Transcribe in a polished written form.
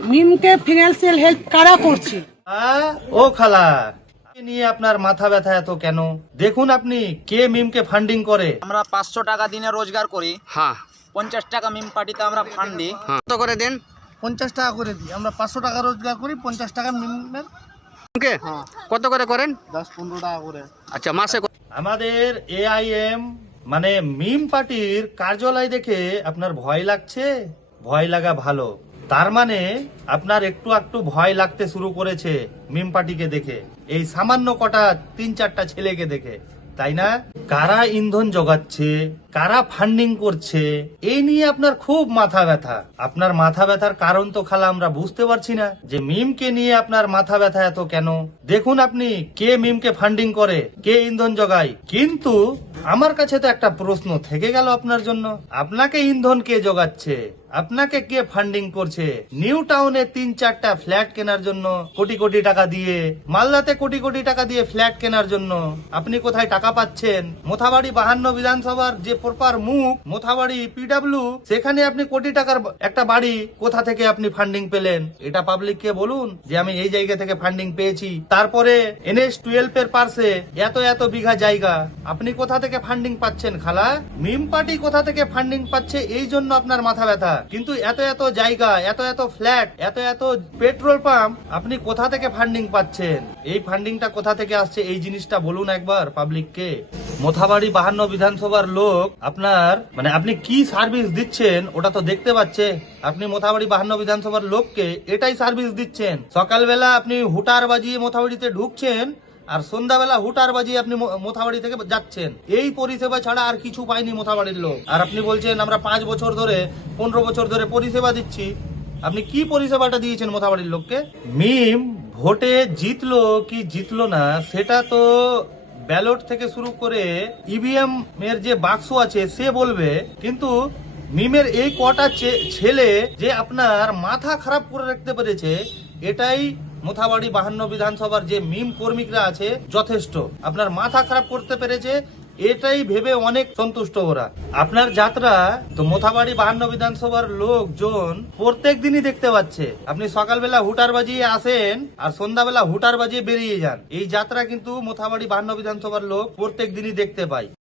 মিমকে financial help কারা করছে? ও খালা, নিয়ে আপনার মাথা ব্যথা এত কেন? দেখুন আপনি কে মিমকে ফান্ডিং করে। আমরা 500 টাকা দিনে রোজগার করি। হ্যাঁ 50 টাকা মিম পার্টিতে আমরা ফান্ড দিই। হ্যাঁ কত করে দেন? 50 টাকা করে দিই। আমরা 500 টাকা রোজগার করি, 50 টাকা মিমের। ওকে কত করে করেন? 10-15 টাকা করে। আচ্ছা মাসে আমাদের এআইএম মানে মিম পার্টির কার্যালয় দেখে আপনার ভয় লাগছে? ভয় লাগা ভালো। তার মানে আপনার একটু একটু ভয় লাগতে শুরু করেছে মিম পার্টিকে দেখে, এই সামান্য কটা 3-4টা ছেলেকে দেখে, তাই না? কারা ইন্ধন জোগাচ্ছে, কারা ফান্ডিং করছে, এই নিয়ে আপনার খুব মাথা ব্যথা। আপনার মাথা ব্যথার কারণ তো খালা আমরা বুঝতে পারছি না, যে মিমকে নিয়ে আপনার মাথা ব্যথা এত কেন। দেখুন আপনি কে মিমকে ফান্ডিং করে, কে ইন্ধন জোগায়। কিন্তু আমার কাছে তো একটা প্রশ্ন থেকে গেল আপনার জন্য, আপনাকে ইন্ধন কে জোগাচ্ছে, আপনাকে কে ফান্ডিং করছে? নিউ টাউনে 3-4টা ফ্ল্যাট কেনার জন্য কোটি কোটি টাকা দিয়ে, মালদাতে কোটি কোটি টাকা দিয়ে ফ্ল্যাট কেনার জন্য আপনি কোথায় টাকা পাচ্ছেন? মোথাবাড়ি 52 বিধানসভার যে প্রপার মুখ মোথাবাড়ি পিডব্লিউ, সেখানে আপনি কোটি টাকার একটা বাড়ি কোথা থেকে আপনি ফান্ডিং পেলেন? এটা পাবলিককে বলুন যে আমি এই জায়গা থেকে ফান্ডিং পেয়েছি। তারপরে NH-12 এর পাশে এত এত বিঘা জায়গা, আপনি কোথা থেকে ফান্ডিং পাচ্ছেন খালা? মিম পার্টি কোথা থেকে ফান্ডিং পাচ্ছে, এই জন্য আপনার মাথা ব্যথা। কিন্তু এত এত জায়গা, এত এত ফ্ল্যাট, এত এত পেট্রোল পাম্প, আপনি কোথা থেকে ফান্ডিং পাচ্ছেন? এই ফান্ডিংটা কোথা থেকে আসছে, এই জিনিসটা বলুন একবার পাবলিককে। মোথাবাড়ি 52 বিধানসভার লোক আপনার মানে আপনি কি সার্ভিস দিচ্ছেন ওটা তো দেখতে পাচ্ছে। আপনি মোথাবাড়ি 52 বিধানসভার লোককে এটাই সার্ভিস দিচ্ছেন। সকালবেলা আপনি হুটার বাজিয়ে মোথাবাড়িতে ঢুকছেন, আর সন্ধ্যাবেলা হুটার বাজিয়ে আপনি মোথাবাড়ি থেকে যাচ্ছেন। এই পরিষেবা ছাড়া আর কিছু পায়নি মোথাবাড়ির লোক। আর আপনি বলছেন আমরা 5 বছর ধরে 15 বছর ধরে পরিষেবা দিচ্ছি। আপনি কি পরিষেবাটা দিয়েছেন মোথাবাড়ির লোককে? মিম ভোটে জিতলো কি জিতলো না সেটা তো ব্যালট থেকে শুরু করে ইভিএম এর যে বাক্স আছে সে বলবে। কিন্তু মিমের এই কটা ছেলে যে আপনার মাথা খারাপ করে রাখতে পেরেছে, এটাই মোথাবাড়ি 52 বিধানসভার যে মিম কর্মীরা আছে যথেষ্ট। আপনার মাথা খারাপ করতে পেরেছে, এটাই ভেবে অনেক সন্তুষ্ট ওরা। আপনার যাত্রা তো মোথাবাড়ি 52 বিধানসভার লোকজন প্রত্যেক দিনই দেখতে পাচ্ছে। আপনি সকালবেলা হুটার বাজিয়ে আসেন আর সন্ধ্যাবেলা হুটার বাজিয়ে বেরিয়ে যান। এই যাত্রা কিন্তু মোথাবাড়ি 52 বিধানসভার লোক প্রত্যেক দিনই দেখতে পায়।